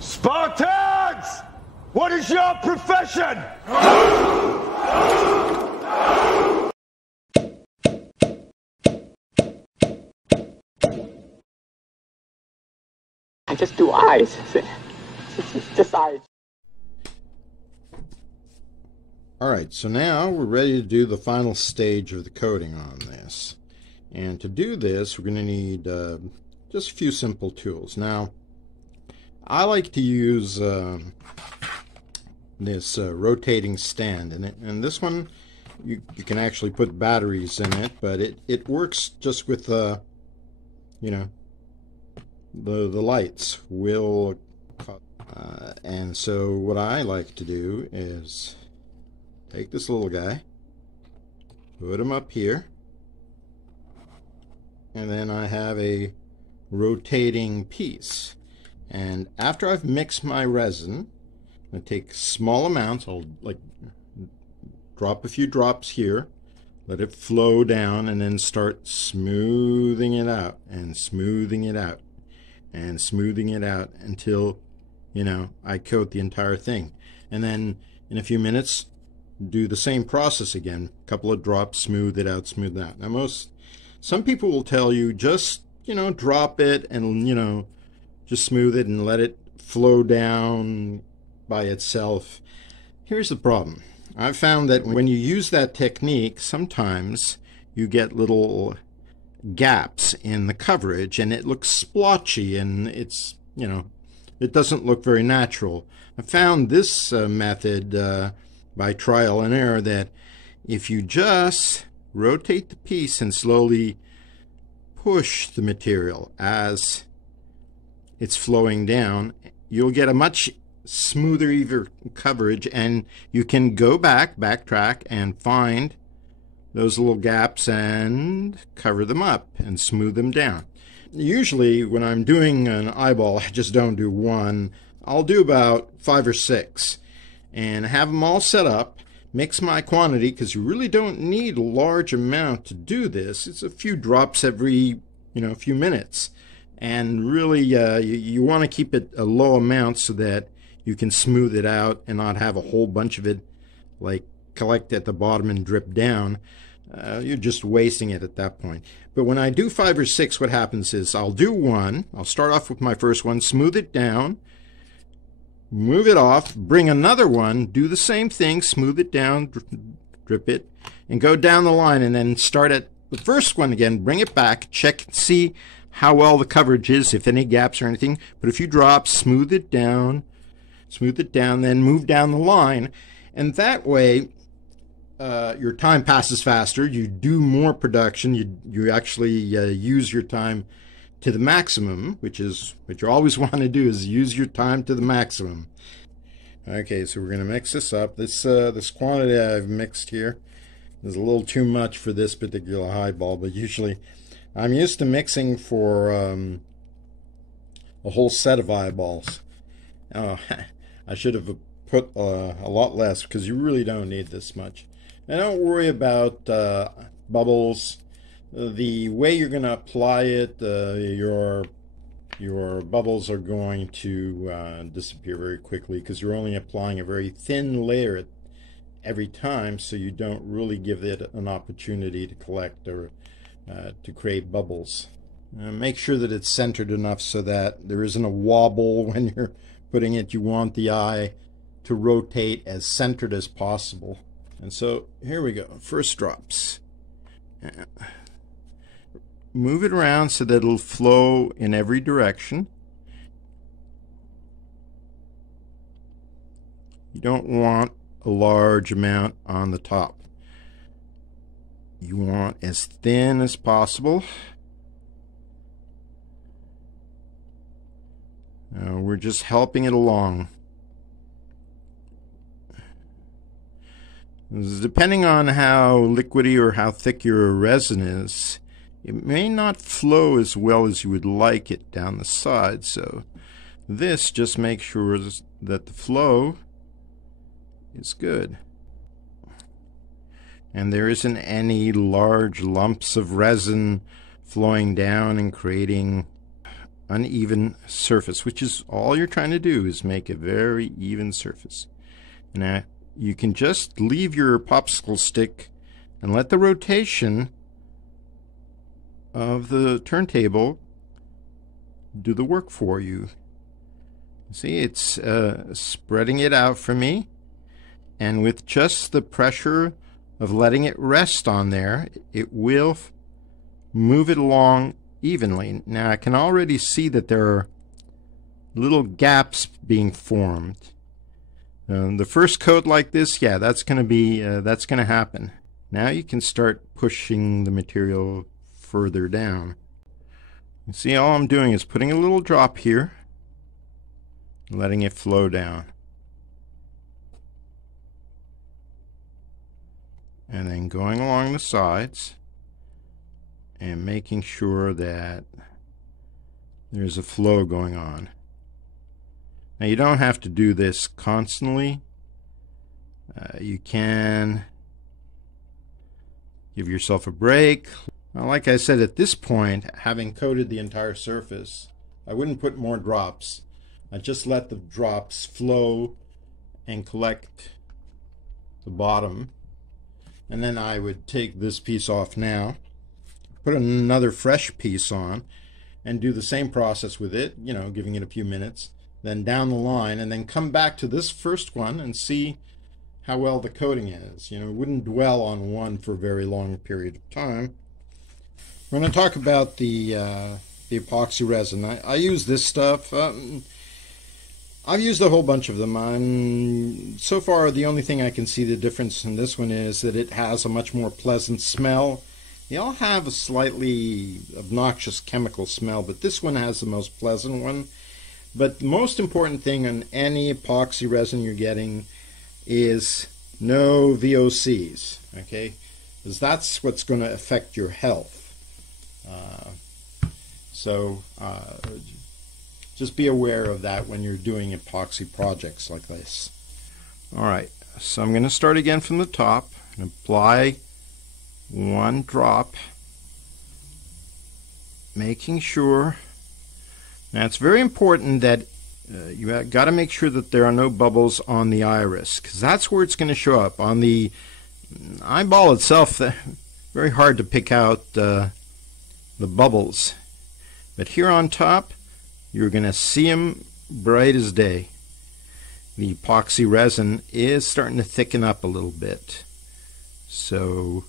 Spartans! What is your profession? I just do eyes. It's just eyes. Alright, so now we're ready to do the final stage of the coating on this. And to do this, we're going to need just a few simple tools. Now, I like to use this rotating stand, and this one you can actually put batteries in it, but it works just with you know, the lights will and so what I like to do is take this little guy, put him up here, and then I have a rotating piece. And after I've mixed my resin, I take small amounts. I'll like drop a few drops here, let it flow down, and then start smoothing it out and smoothing it out and smoothing it out until, you know, I coat the entire thing. And then in a few minutes, do the same process again. A couple of drops, smooth it out, smooth it out. Now some people will tell you just, you know, drop it and, you know, just smooth it and let it flow down by itself. Here's the problem. I've found that when you use that technique, sometimes you get little gaps in the coverage and it looks splotchy and it's, you know, it doesn't look very natural. I found this method by trial and error that if you just rotate the piece and slowly push the material as it's flowing down, you'll get a much smoother, even coverage, and you can go backtrack and find those little gaps and cover them up and smooth them down. Usually when I'm doing an eyeball, I just don't do one. I'll do about 5 or 6 and have them all set up, mix my quantity, because you really don't need a large amount to do this. It's a few drops every, you know, few minutes. And really, you want to keep it a low amount so that you can smooth it out and not have a whole bunch of it like collect at the bottom and drip down. You're just wasting it at that point. But when I do 5 or 6, what happens is I'll do one. I'll start off with my first one, smooth it down, move it off, bring another one, do the same thing, smooth it down, drip it, and go down the line, and then start at the first one again, bring it back, check and see how well the coverage is, if any gaps or anything. Put a few drops, smooth it down, then move down the line. And that way, your time passes faster, you do more production, you actually use your time to the maximum, which is what you always want to do, is use your time to the maximum. Okay, so we're going to mix this up. This quantity I've mixed here is a little too much for this particular highball, but usually I'm used to mixing for a whole set of eyeballs. I should have put a lot less, because you really don't need this much. And don't worry about bubbles. The way you're going to apply it, your bubbles are going to disappear very quickly, because you're only applying a very thin layer every time, so you don't really give it an opportunity to collect or to create bubbles. Make sure that it's centered enough so that there isn't a wobble when you're putting it. You want the eye to rotate as centered as possible. And so here we go. First drops. Move it around so that it'll flow in every direction. You don't want a large amount on the top. You want as thin as possible. We're just helping it along. Depending on how liquidy or how thick your resin is, it may not flow as well as you would like it down the side. So this just makes sure that the flow is good. And there isn't any large lumps of resin flowing down and creating uneven surface, which is all you're trying to do, is make a very even surface. Now you can just leave your popsicle stick and let the rotation of the turntable do the work for you. See, it's spreading it out for me, and with just the pressure of letting it rest on there, it will move it along evenly. Now I can already see that there are little gaps being formed. The first coat like this, yeah, that's going to happen. Now you can start pushing the material further down. You see, all I'm doing is putting a little drop here, letting it flow down, and then going along the sides and making sure that there's a flow going on. Now you don't have to do this constantly. You can give yourself a break. Now, like I said, at this point, having coated the entire surface, I wouldn't put more drops. I just let the drops flow and collect the bottom, and then I would take this piece off now, put another fresh piece on, and do the same process with it, you know, giving it a few minutes, then down the line, and then come back to this first one and see how well the coating is. You know, wouldn't dwell on one for a very long period of time. We're going to talk about the epoxy resin. I use this stuff. I've used a whole bunch of them. So far, the only thing I can see the difference in this one is that it has a much more pleasant smell. They all have a slightly obnoxious chemical smell, but this one has the most pleasant one. But the most important thing on any epoxy resin you're getting is no VOCs, okay? Because that's what's going to affect your health. Just be aware of that when you're doing epoxy projects like this. Alright, so I'm going to start again from the top and apply one drop, making sure. Now it's very important that you got to make sure that there are no bubbles on the iris, because that's where it's going to show up. On the eyeball itself, very hard to pick out the bubbles, but here on top you're going to see them bright as day. The epoxy resin is starting to thicken up a little bit, so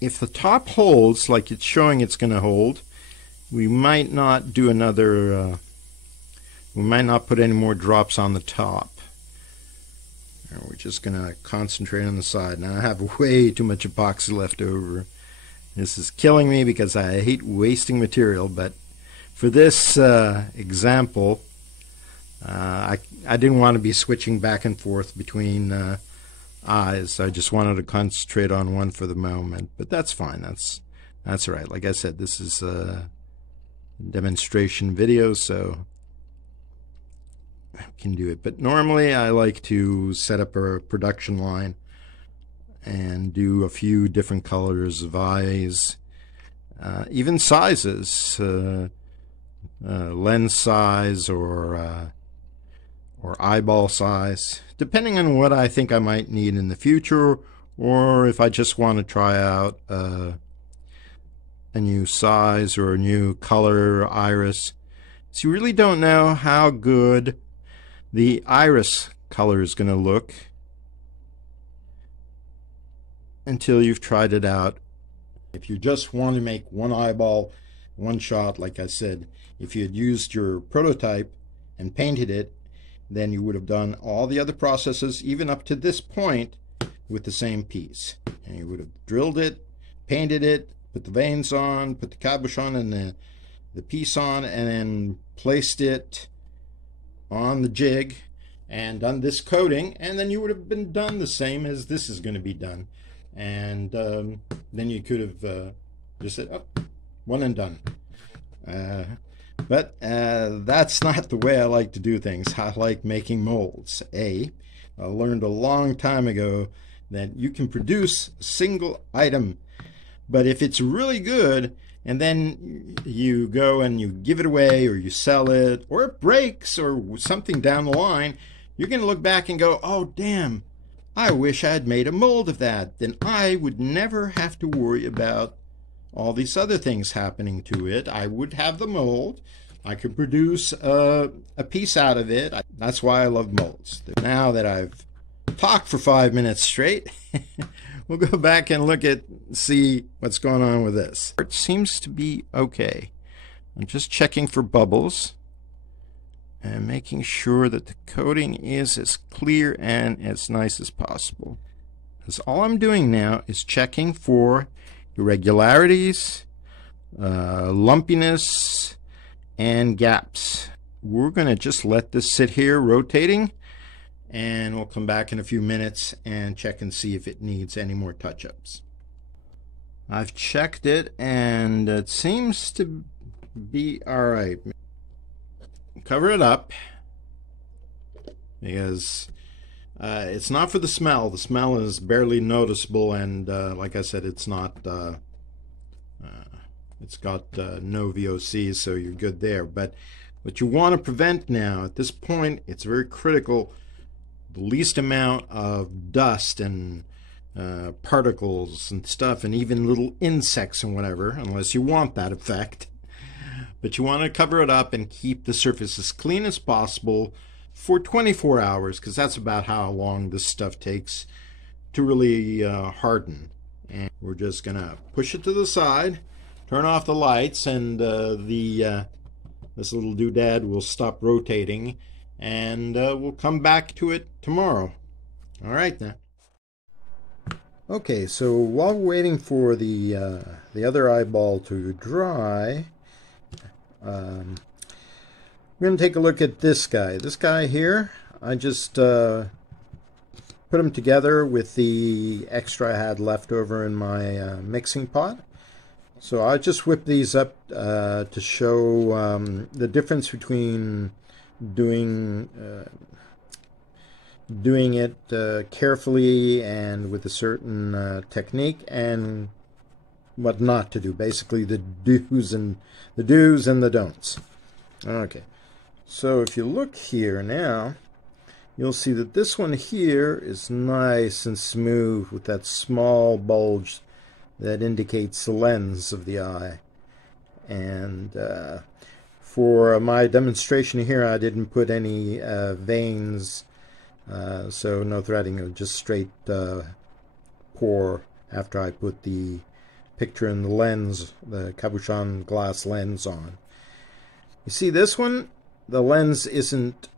if the top holds like it's showing it's going to hold, we might not do another, we might not put any more drops on the top. We're just going to concentrate on the side. Now I have way too much epoxy left over. This is killing me because I hate wasting material, but for this example, I didn't want to be switching back and forth between eyes. I just wanted to concentrate on one for the moment, but that's fine. That's all right. Like I said, this is a demonstration video, so I can do it. But normally I like to set up a production line and do a few different colors of eyes, even sizes, lens size or eyeball size, depending on what I think I might need in the future, or if I just want to try out a new size or a new color iris. So you really don't know how good the iris color is going to look until you've tried it out. If you just want to make one eyeball, one shot, like I said, if you had used your prototype and painted it, then you would have done all the other processes, even up to this point, with the same piece. And you would have drilled it, painted it, put the veins on, put the cabochon and the piece on, and then placed it on the jig and done this coating, and then you would have been done the same as this is going to be done. And then you could have just said, oh, one and done. But that's not the way I like to do things. I like making molds. I learned a long time ago that you can produce a single item, but if it's really good, and then you go and you give it away, or you sell it, or it breaks, or something down the line, you're going to look back and go, oh, damn, I wish I'd made a mold of that. Then I would never have to worry about all these other things happening to it. I would have the mold. I could produce a piece out of it. That's why I love molds. Now that I've talked for 5 minutes straight, we'll go back and see what's going on with this. It seems to be okay. I'm just checking for bubbles and making sure that the coating is as clear and as nice as possible. Because all I'm doing now is checking for irregularities, lumpiness, and gaps. We're going to just let this sit here rotating, and we'll come back in a few minutes and check and see if it needs any more touch-ups. I've checked it and it seems to be alright. Cover it up because it's not for the smell. The smell is barely noticeable, and like I said, it's not it's got no VOCs, so you're good there. But what you want to prevent now at this point, it's very critical, the least amount of dust and particles and stuff, and even little insects and whatever, unless you want that effect. But you want to cover it up and keep the surface as clean as possible for 24 hours, because that's about how long this stuff takes to really harden. And we're just going to push it to the side, turn off the lights, and this little doodad will stop rotating, and we'll come back to it tomorrow. All right then. Okay, so while we're waiting for the other eyeball to dry, we're going to take a look at this guy. This guy here, I just put them together with the extra I had left over in my mixing pot. So I just whipped these up to show the difference between doing it carefully and with a certain technique, and what not to do. Basically, the do's and the don'ts. Okay, so if you look here now, you'll see that this one here is nice and smooth with that small bulge that indicates the lens of the eye. And for my demonstration here, I didn't put any veins, so no threading, just straight pour after I put the picture in the lens, the cabochon glass lens on. You see this one, the lens isn't,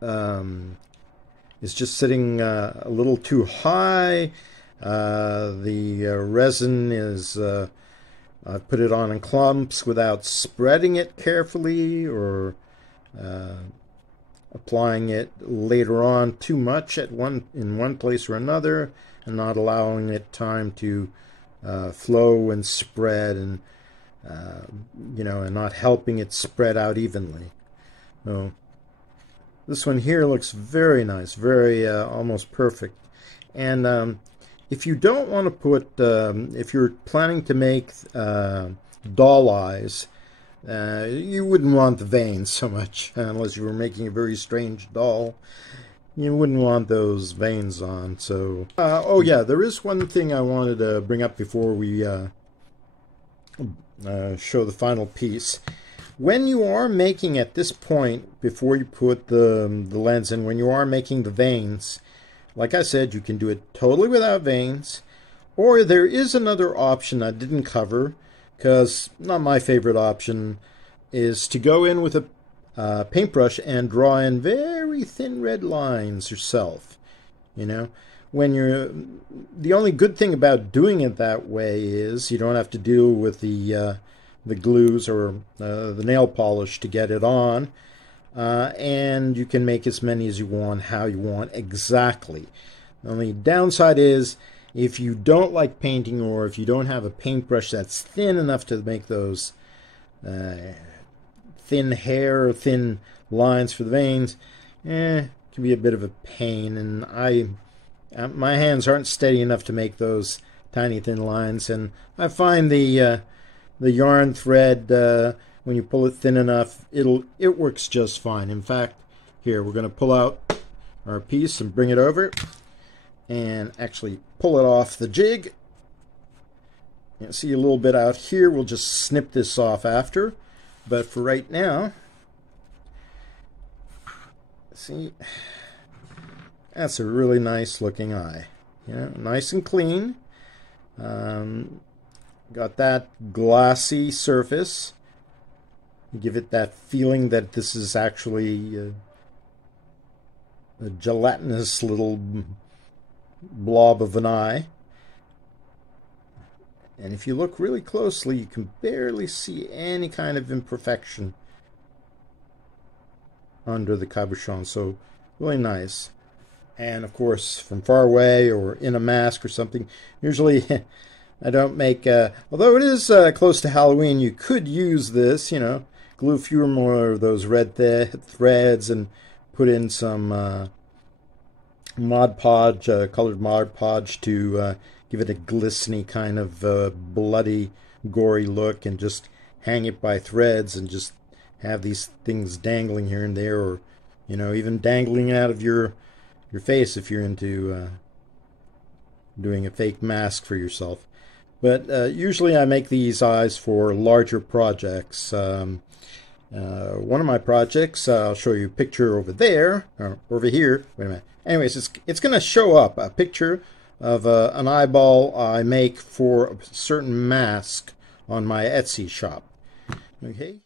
it's just sitting a little too high. The resin is, I put it on in clumps without spreading it carefully, or applying it later on too much in one place or another, and not allowing it time to flow and spread, and and not helping it spread out evenly. So this one here looks very nice, very almost perfect. And if you don't want to put, if you're planning to make doll eyes, you wouldn't want the veins so much, unless you were making a very strange doll. You wouldn't want those veins on. So, oh yeah, there is one thing I wanted to bring up before we show the final piece. When you are making, at this point, before you put the lens in, when you are making the veins, like I said, you can do it totally without veins, or there is another option I didn't cover, because not my favorite option, is to go in with a paintbrush and draw in very thin red lines yourself. When the only good thing about doing it that way is you don't have to deal with the glues or the nail polish to get it on, and you can make as many as you want, how you want, exactly. The only downside is, if you don't like painting, or if you don't have a paintbrush that's thin enough to make those thin hair, thin lines for the veins, it can be a bit of a pain, and my hands aren't steady enough to make those tiny thin lines, and I find the the yarn thread, when you pull it thin enough, it works just fine. In fact, here we're going to pull out our piece and bring it over and actually pull it off the jig. You can see a little bit out here. We'll just snip this off after, but for right now, see, that's a really nice looking eye. You know, nice and clean. Got that glossy surface. Give it that feeling that this is actually a gelatinous little blob of an eye. And if you look really closely, you can barely see any kind of imperfection under the cabochon. So really nice. And of course, from far away or in a mask or something, usually I don't make, although it is close to Halloween, you could use this, you know, glue a few more of those red threads and put in some Mod Podge, colored Mod Podge to give it a glistening kind of bloody, gory look, and just hang it by threads and just have these things dangling here and there, or, you know, even dangling out of your face if you're into doing a fake mask for yourself. But usually I make these eyes for larger projects. One of my projects, I'll show you a picture over there, or over here. Wait a minute. Anyways, it's going to show up a picture of an eyeball I make for a certain mask on my Etsy shop. Okay.